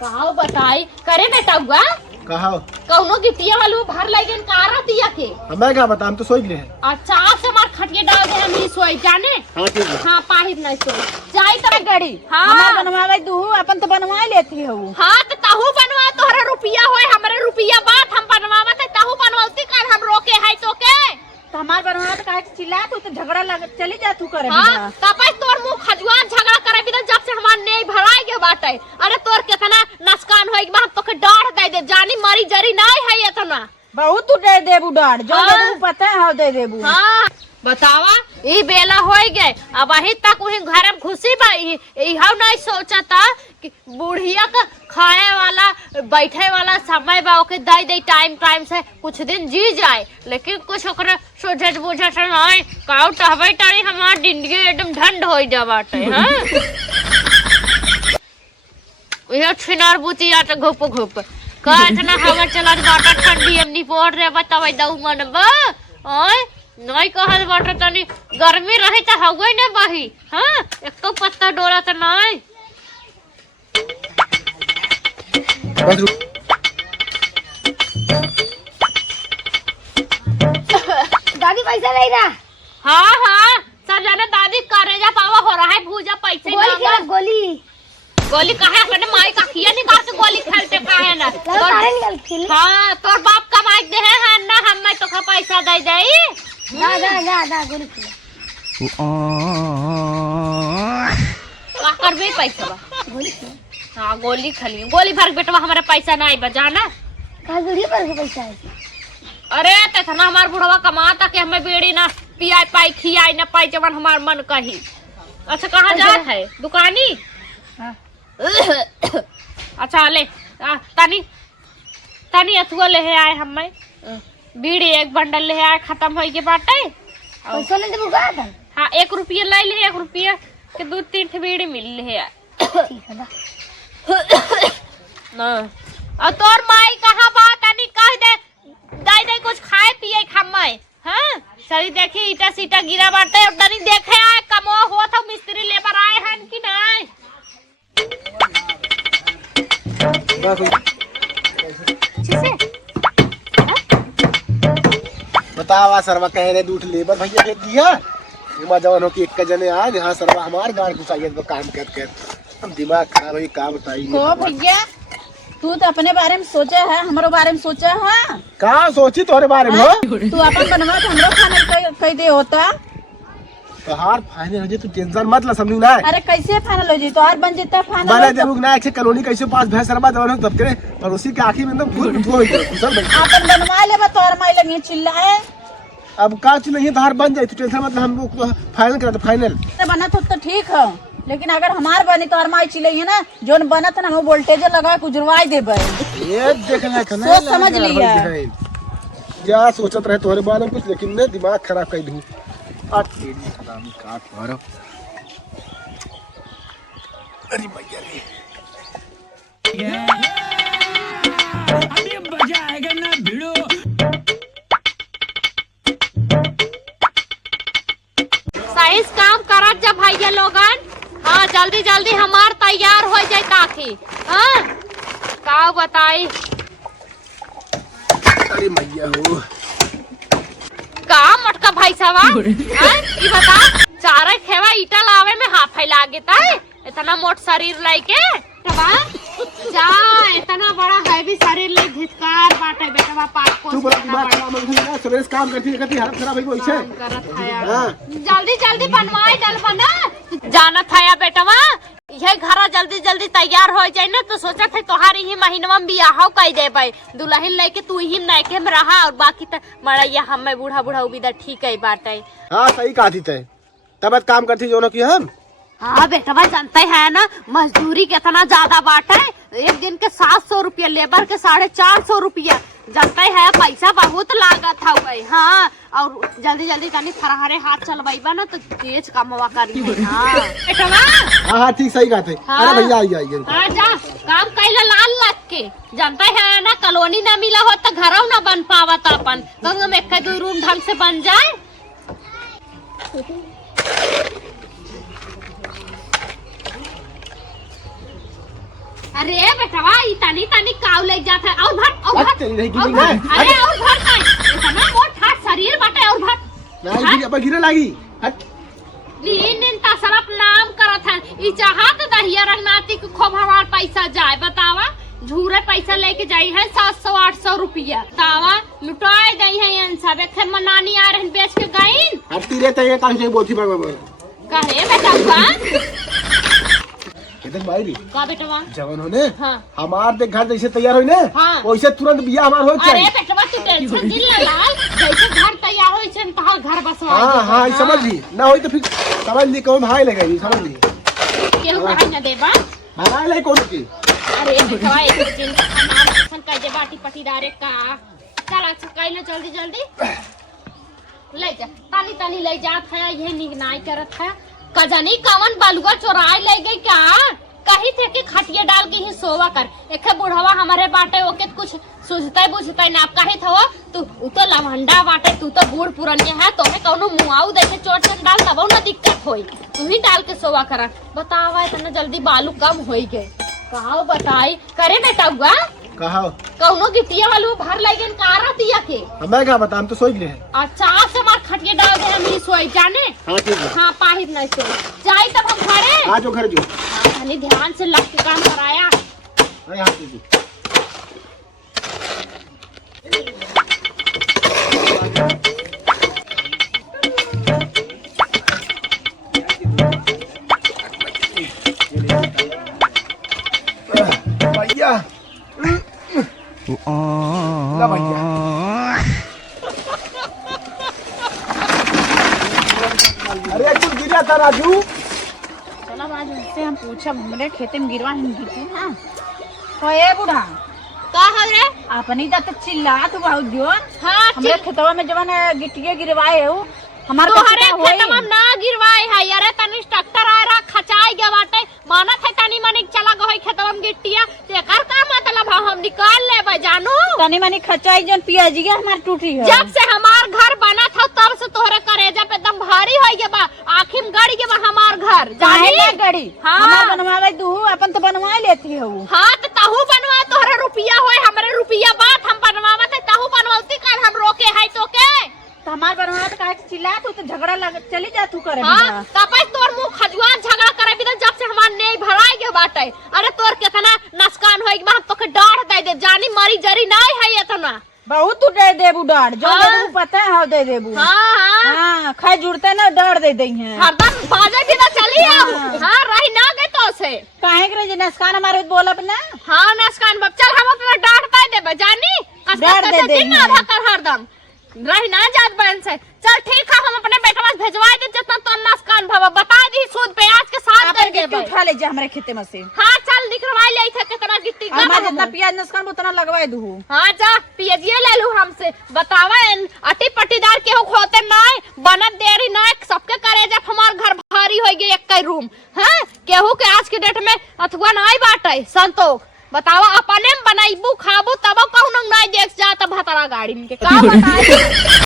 कहाँ बताई करे बेटा हुआ कहा कौनो गिट्टिया वालू भर लगे कारा दिया के हमें क्या बता हम तो सोच ले हैं। अच्छा से मार खटिया डाल दे हम सोई जाने। हाँ ठीक है। हाँ पाहिर नहीं सोई जाई तो गड़ी। हाँ हमार बनवावे दू अपन तो बनवा लेती हो। हाँ तो ताहू बनवा तोहरा रुपया होए हमरे रुपया बात हम बनवावा तो ताहू बनवाती कर हम रोके है तो के तो हमार बनवा तो काहे चिल्ला तू तो झगड़ा लग चली जा तू करे। हाँ तपै तोर मुंह खजुआन झगड़ा करे बिना जब से हमार नहीं भराई के बाटे। अरे तोर कितना नसकान होई बा हम तोके डाढ़ दे दे जानी मरी जरी नहीं है इतना बहुत तू दे देबू डाढ़ जो दे देबू पता है हो दे देबू। हाँ बतावा ई बेला हो गए अब अही तक वही घर में घुसी बाई इहा नहीं सोचा था कि बुढ़िया का खाए वाला बैठे वाला समय बा ओके दे दे टाइम टाइम से कुछ दिन जी जाए लेकिन कुछ ओकरा सोचत बुझत नहीं काउ टहबे टारी हमार जिंदगी एकदम ठंड हो जा बाटे। हां ये छिनार बुतिया तो घुप घुप का इतना हवा चलत बाटा ठंडी अंडी पड़ रे बतावे दऊ मन बा ओए नहीं कहल बाटा तनी गर्मी रही त हवे न बही। हां एक तो पत्ता डोरा त नहीं दादी पैसा नहीं रहा। हाँ हाँ सब जाने दादी करेजा पावा हो रहा है भूजा पैसे गोली खेला गोली गोली काहे अपने माई का खिया निकाल के गोली खेलते काहे ना तारे निकाल खेले। हाँ तोर बाप कमाई दे है ना हम मैं तो का पैसा दे दई जा गोली खेला का करबे पैसा बा गोली खेला। हाँ गोली खली गोली भर बेटवा हमारे पैसा नहीं बजाना का गोली पर के पैसा है। अरे तेतना हमार बुढ़वा कमाता कि हमें बेड़ी ना पिया पाई खियाई ना पाई जवन हमार मन कही। अच्छा कहाँ जात है दुकानी। हाँ। अच्छा ले तनी तनी अथुआ ले आए हमें बीड़ी एक बंडल ले आए खत्म हो के बाटे पैसा नहीं देबू का था। हाँ 1 रुपया ले ले 1 रुपया के 2-3 बीड़ी मिल ले ठीक है ना और तोर माई कहाँ बात तनी कह दे दाई दाई कुछ खाए पिए खम्मे। हाँ सही देखी ईटा सीटा गिरा बाटे और तनी देखे आए कमो हो था मिस्त्री लेबर आए हैं कि नहीं। बतावा सरवा कह रहे दूठ लेबर भैया भेज दिया इमा जवान हो कि एक जने आज यहाँ सरवा हमार गाड़ घुसाइए तो काम कर हम दिमाग खराब है का बताइए। तो भैया तू तो अपने बारे में सोचा है हमारे बारे में सोचा है कहाँ सोची तुम्हारे बारे में हो। तू अपन बनवा तो हमरो खाने कह दे होता तो हार फाइनल हो जाए तू टेंशन मत ला समझू ना। अरे कैसे फाइनल हो जी तो हार बन जेता फाइनल बना देबू ना एक कॉलोनी कैसे पास भैंस सरवा जवान हो तब करे और उसी के आखिर में एकदम फूल फूल कुशल भाई अपन बनवा ले तो हार माई लगी चिल्लाए। अब का चीज नहीं तो हार बन जाए तो टेंशन मत हम लोग फाइनल करा तो फाइनल बना तो ठीक है लेकिन अगर हमार बनी तो हमारी चिल्लाई ना जोन बना था ना हम वोल्टेज लगा गुजरवाई देबे। ये देखना था सोच समझ लिया क्या सोचत रहे तोहरे बारे में कुछ लेकिन ने दिमाग खराब कर दूं आ तेरी हरामी काट मारो। अरे भैया रे अभी मजा आएगा ना भिड़ो। सही काम करत जब भैया लोगन। हाँ जल्दी जल्दी हमार तैयार हो जाए ताकि। हाँ का बताई अरे मैया हो का मटका भाई साहब ये बता चारे खेवा ईटा लावे में हाथ फैला गेता है इतना मोट शरीर लेके जा इतना बड़ा हैवी शरीर ले धिक्कार बाटे बेटा पास को तू बड़ा दिमाग खराब है सुरेश काम करती हालत खराब है वैसे करत है जल्दी जल्दी बनवाई डल बना जाना था बेटवा ये घर जल्दी जल्दी तैयार हो जाए ना तो सोचा थे तोहारी ही महीनवा में बियाह कई देबे दुल्हन लेके तू ही नायके में रहा और बाकी त मड़ैया हमें बूढ़ा बूढ़ा उबिदा ठीक है बाटे। हाँ सही कहा थी तय तब काम करती जो ना की हम। हाँ बेटा जानते है ना मजदूरी कितना ज्यादा बाटे एक दिन के 700 रुपया लेबर के 450 रुपया जानते है पैसा बहुत लागत है। हाँ और जल्दी जल्दी तनी फरहारे हाथ चलवाइबा ना तो तेज कमवा करी है। हाँ बेटवा हाँ ठीक सही कहा थे। अरे भैया आइए हाँ जा काम कैला लाल लग के जानते है ना कॉलोनी ना मिला हो तो घर ना बन पावत अपन तो में एक दो रूम ढंग से बन जाए। अरे बेटवा ई तनी तनी काव ले जात है और भट हट तेरी नहीं गिरी और भट। ना अरे और भट नहीं इतना मोट हाथ शरीर बाटे और भट नहीं गिरी अब गिरे लागी हट नीन ता सरप नाम करत है ई चाहत दहिया रंगनाती को खूब हमार पैसा जाए बतावा झूरे पैसा लेके जाई है 700-800 रुपया तावा लुटाए दई है इन सब एक मनानी आ रहन बेच के गईन हटती रहते हैं काहे से बोथी पर कहे बेटा बा इधर बाई का बेटवा जवान होने हाँ। हमार देख घर जैसे तैयार होई ने हाँ। वैसे तुरंत बियाह हमार हो अरे चाहिए बेटवा तू टेंशन दिल ना लाल जैसे घर तैयार होई छन तहां घर बसवा हाँ हाँ ई समझ ली ना होई तो फिर समझ ली कौन भाई लगा ई समझ ली केहू भाई न देबा भाई ले कौन की अरे बेटवा एक दिन नाम सन का जे बाटी पटीदारे का चल अच्छा कइले जल्दी जल्दी ले जा तानी तानी ले जात है ये निगनाई करत है कजनी कवन बलुआ चोराए ले गई क्या कही थे कि खटिया डाल के ही सोवा कर एक बुढ़वा हमारे बाटे ओके कुछ सूझता बुझता ना आप कहे थे तू तो लवंडा बाटे तू तो बूढ़ पुरनिया है तो मैं कौनो मुआऊ देखे चोट चन डाल तब ना दिक्कत होई तू ही डाल के सोवा करा बतावा इतना जल्दी बालू कम होई गए कहां बताई करे बेटा हुआ कहा कौनो गिटिया वालू भर लगे कारा दिया के हमें क्या बता हम तो सोच ले अच्छा से मार खटिया डाल दे हम ही सोई जाने हाँ ठीक है हाँ पाहिद नहीं सोई जाई तब हम घरे आ जो घर जो खाली ध्यान से लग के काम कराया अरे हाँ ठीक है भैया ला भैया अरे कुछ गिरा था राजू चला आज से हम पूछब हमरे खेते में गिरवा हम गिरते हां तो ए बूढ़ा का है रे अपनी तो चिल्लात बहुत जो हाँ हमरे खेतवा में जवन गिट्टिए गिरवाए हो हमार तोहरे कसिता होई। खेतवा में ना गिरवाए है अरे तनी ट्रैक्टर आ रहा खचाई गया बाटे मानत है तनी मनी चला गई खेतवा में गिट्टिया एकर का मतलब है हम निकाल लेबे जानू तनी मनी खचाई जन पियाजिया हमार टूटी है जब से हमार घर बना था तब से तोहरे करेजा पे एकदम भारी हो गया बा आखिर में गड़ गया बा हमार घर काहे जानी ना गड़ी हाँ। हमार बनवावे तू अपन तो बनवा लेती हो हाँ तो तहु बनवा तोहरे रुपया होए हमरे रुपया बात हम बनवावत है तहु बनवाती कर हम रोके है तो के तो हमार बनवा तो काहे चिल्ला तू तो झगड़ा लग चली जा तू करे हाँ तपै तोर मुंह खजुआन झगड़ा करे बिना जब से हमार नहीं भराई गए बाटे अरे तोर कितना नसकान होई बा हम तोके डाढ़ दे दे जानी मरी जरी नहीं है इतना बहुत तू दे देबू डाढ़ जो हाँ। दे देबू पता है दे देबू हाँ हाँ हाँ खाए जुड़ते ना डाढ़ दे दई है हरदम बाजे भी ना चली आओ हाँ रही ना गए तो से काहे करे जे नसकान हमारे बोलब ना हाँ नसकान बब चल हम अपना डांट दे देबे जानी डांट दे दे दिन आधा कर हरदम रही ना जात बहन से चल ठीक है हम अपने बेटा बस भेजवा दे जितना तो नसकान भवा बता दी सूद प्याज के साथ कर गिट्टी के उठा ले जा हमारे खेते में से हाँ चल दिखवाई ले थे कितना गिट्टी का हमारे जितना प्याज नसकान उतना लगवाए दू हाँ जा पियजिए ले लू हमसे बतावा अटी पटीदार केहू खोते नाय बनत देरी नाय सबके करे जब हमार घर भारी हो गई एक रूम हाँ केहू के आज के डेट में अथवा नाय बाटे संतोष बतावा अपने बनाइबू खाबू तब कहूं नहीं देख जाता भतरा गाड़ी में के का बताए